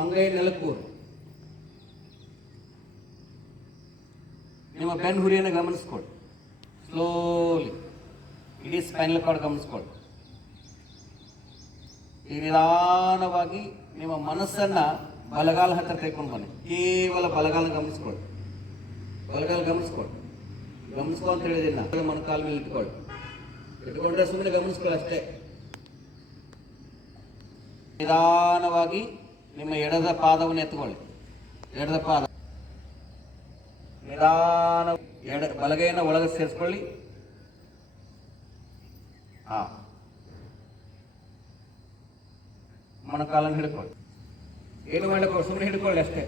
ಅಂಗೈ ನೆಲಕ್ಕೂರು. ನಿಮ್ಮ ಬೆನ್ನು ಹುರಿಯನ್ನು ಗಮನಿಸ್ಕೊಳ್ಳಿ. ಸ್ಲೋಲಿ ಇಡೀ ಸ್ಪೈನಲ್ ಕಾರ್ಡ್ ಗಮನಿಸ್ಕೊಳ್ಳಿ. ಈ ನಿಧಾನವಾಗಿ ನಿಮ್ಮ ಮನಸ್ಸನ್ನು ಬಲಗಾಲ ಹತ್ತಿರ ತೆಗೆದುಕೊಂಡು ಬನ್ನಿ. ಕೇವಲ ಬಲಗಾಲ ಗಮನಿಸ್ಕೊಳ್ಳಿ. ಬಲಗಾಲ ಗಮನಿಸ್ಕೊಳ್ಳಿ. ಗಮನಿಸ್ಕೊ ಅಂತ ಹೇಳಿದಿಲ್ಲ. ಮೊಣಕಾಲ ಮೇಲೆ ಇಟ್ಕೊಂಡ್ರೆ ಸುಮ್ಮನೆ ಗಮನಿಸ್ಕೊಳ್ಳಿ ಅಷ್ಟೇ. ನಿಧಾನವಾಗಿ ನಿಮ್ಮ ಎಡದ ಪಾದವನ್ನು ಎತ್ಕೊಳ್ಳಿ. ಎಡದ ಪಾದ ನಿಧಾನ ಬಲಗೈಯನ್ನು ಒಳಗೆ ಸೇರಿಸ್ಕೊಳ್ಳಿ. ಮೊಣಕಾಲನ್ನು ಹಿಡ್ಕೊಳ್ಳಿ. ಏನು ಮಾಡಬೇಕು, ಸುಮ್ಮನೆ ಹಿಡ್ಕೊಳ್ಳಿ ಅಷ್ಟೇ.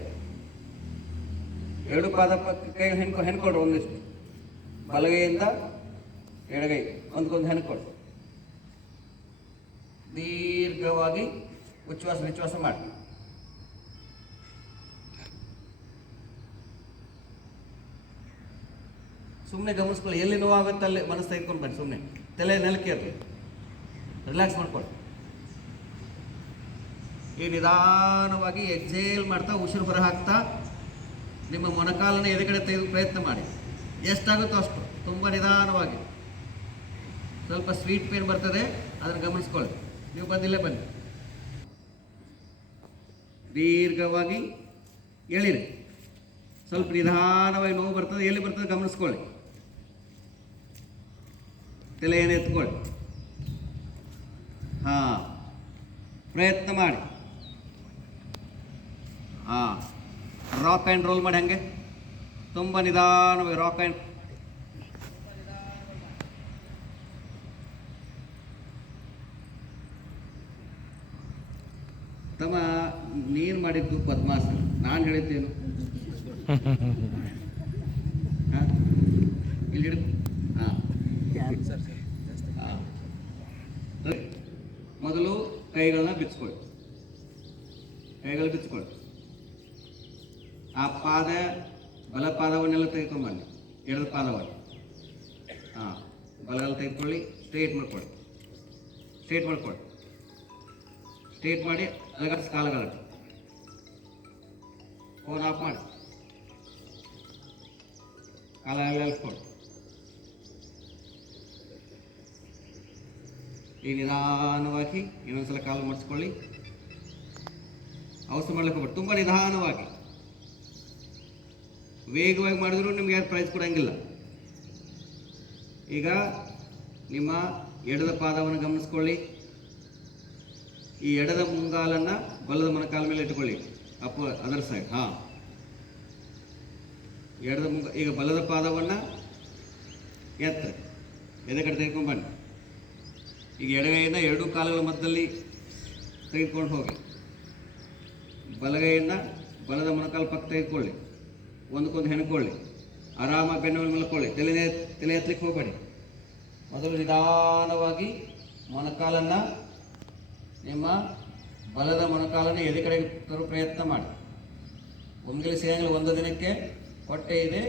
ಎರಡು ಪಾದ ಕೈ ಹೆಣ್ಕೊಳ್ರಿ. ಒಂದಿಷ್ಟು ಬಲಗೈಯಿಂದ ಎಡಗೈ ಒಂದ್ಕೊಂದು ಹೆಣ್ಕೊಳ್ರಿ. ದೀರ್ಘವಾಗಿ ಉಚ್ಛ್ವಾಸ ನಿಶ್ವಾಸ ಮಾಡಿ. ಸುಮ್ಮನೆ ಗಮನಿಸ್ಕೊಳ್ಳಿ. ಎಲ್ಲಿ ನೋವಾಗುತ್ತೆ ಅಲ್ಲಿ ಮನಸ್ಸು ತೆಗೆದುಕೊಂಡು ಬನ್ನಿ. ಸುಮ್ಮನೆ ತಲೆ ನೆಲಕ್ಕೆ ಇರಲಿ. ರಿಲ್ಯಾಕ್ಸ್ ಮಾಡ್ಕೊಳ್ಳಿ. ಈ ನಿಧಾನವಾಗಿ ಎಕ್ಸೇಲ್ ಮಾಡ್ತಾ ಉಸಿರು ಹೊರ ಹಾಕ್ತಾ ನಿಮ್ಮ ಮೊಣಕಾಲನ್ನು ಎದುರುಗಡೆ ತೆಗೆದು ಪ್ರಯತ್ನ ಮಾಡಿ. ಎಷ್ಟಾಗುತ್ತೋ ಅಷ್ಟು ತುಂಬ ನಿಧಾನವಾಗಿ. ಸ್ವಲ್ಪ ಸ್ವೀಟ್ ಪೇನ್ ಬರ್ತದೆ, ಅದನ್ನು ಗಮನಿಸ್ಕೊಳ್ಳಿ. ನೀವು ಬಂದಿಲ್ಲೇ ಬನ್ನಿ. ದೀರ್ಘವಾಗಿ ಎಳಿರಿ. ಸ್ವಲ್ಪ ನಿಧಾನವಾಗಿ ನೋವು ಬರ್ತದೆ, ಎಲ್ಲಿ ಬರ್ತದೆ ಗಮನಿಸ್ಕೊಳ್ಳಿ. ತಲೆಯನ್ನು ಎತ್ಕೊಳ್ಳಿ. ಪ್ರಯತ್ನ ಮಾಡಿ. ರಾಕ್ ಆ್ಯಂಡ್ ರೋಲ್ ಮಾಡಿ. ಹಾಗೆ ತುಂಬ ನಿಧಾನವಾಗಿ ರಾಕ್ ಆ್ಯಂಡ್ ತಮ್ಮ ನೀನು ಮಾಡಿದ್ದು ಪದ್ಮಾಸನ, ನಾನು ಹೇಳಿದ್ದೇನು? ಇಲ್ಲಿ ಹಿಡಿದು ಮೊದಲು ಕೈಗಳನ್ನ ಬಿಚ್ಕೊಳ್ಳಿ. ಕೈಗಳು ಬಿಚ್ಕೊಳ್ಳಿ. ಆ ಪಾದ ಬಲ ಪಾದವನ್ನೆಲ್ಲ ತೆಗೆದುಕೊಂಬನ್ನಿ. ಎಡದ ಪಾದವನ್ನು ಬಲಗಾಲ ತೆಗೆದುಕೊಳ್ಳಿ. ಸ್ಟ್ರೇಟ್ ಮಾಡ್ಕೊಳ್ಳಿ. ಸ್ಟ್ರೇಟ್ ಮಾಡ್ಕೊಳ್ಳಿ. ಸ್ಟ್ರೇಟ್ ಮಾಡಿ ಅಲಗಡಿಸಿ ಕಾಲುಗಳನ್ನು ಫೋನ್ ಆಫ್ ಮಾಡಿ. ಕಾಲ ಎಳ್ಕೊಳ್ಳಿ. ಈ ನಿಧಾನವಾಗಿ ಇನ್ನೊಂದ್ಸಲ ಕಾಲು ಮಡಿಸ್ಕೊಳ್ಳಿ. ಅವಸರ ಮಾಡ್ಲಿಕ್ಕೆ ಹೋಗ್ಬೇಡಿ. ತುಂಬ ನಿಧಾನವಾಗಿ. ವೇಗವಾಗಿ ಮಾಡಿದ್ರು ನಿಮ್ಗೆ ಯಾರು ಪ್ರೈಸ್ ಕೊಡೋಂಗಿಲ್ಲ. ಈಗ ನಿಮ್ಮ ಎಡದ ಪಾದವನ್ನು ಗಮನಿಸ್ಕೊಳ್ಳಿ. ಈ ಎಡದ ಮುಂಗಾಲನ್ನು ಬಲದ ಮೊಣಕಾಲ ಮೇಲೆ ಇಟ್ಕೊಳ್ಳಿ. Up other side. ಎಡದ ಈಗ ಬಲದ ಪಾದವನ್ನು ಎತ್ತರ ಎದೆ ಕಡೆ ತೆಗೆದುಕೊಂಡು ಬನ್ನಿ. ಈಗ ಎಡಗೈಯಿಂದ ಎರಡೂ ಕಾಲುಗಳ ಮಧ್ಯದಲ್ಲಿ ತೆಗೆದುಕೊಂಡು ಹೋಗಿ. ಬಲಗೈಯಿಂದ ಬಲದ ಮೊಣಕಾಲ ಪಕ್ಕ ತೆಗೆದುಕೊಳ್ಳಿ. ಒಂದಕ್ಕೊಂದು ಹೆಣ್ಕೊಳ್ಳಿ. ಆರಾಮಾಗಿ ಬೆನ್ನ ಮೇಲೆ ಮಲ್ಕೊಳ್ಳಿ. ತಲೆ ಎತ್ತಲಿಕ್ಕೆ ಹೋಗಬೇಡಿ. ಮೊದಲು ನಿಧಾನವಾಗಿ ಮೊಣಕಾಲನ್ನು ನಿಮ್ಮ ಬಲದ ಮೊಣಕಾಲನ್ನು ಎದೆ ಕಡೆ ತರೋ ಪ್ರಯತ್ನ ಮಾಡಿ. ಒಮ್ಮೆಲೆ ಸೇರಂಗಿಲ್ಲ. ಒಂದು ದಿನಕ್ಕೆ ಹೊಟ್ಟೆ ಇದೆ,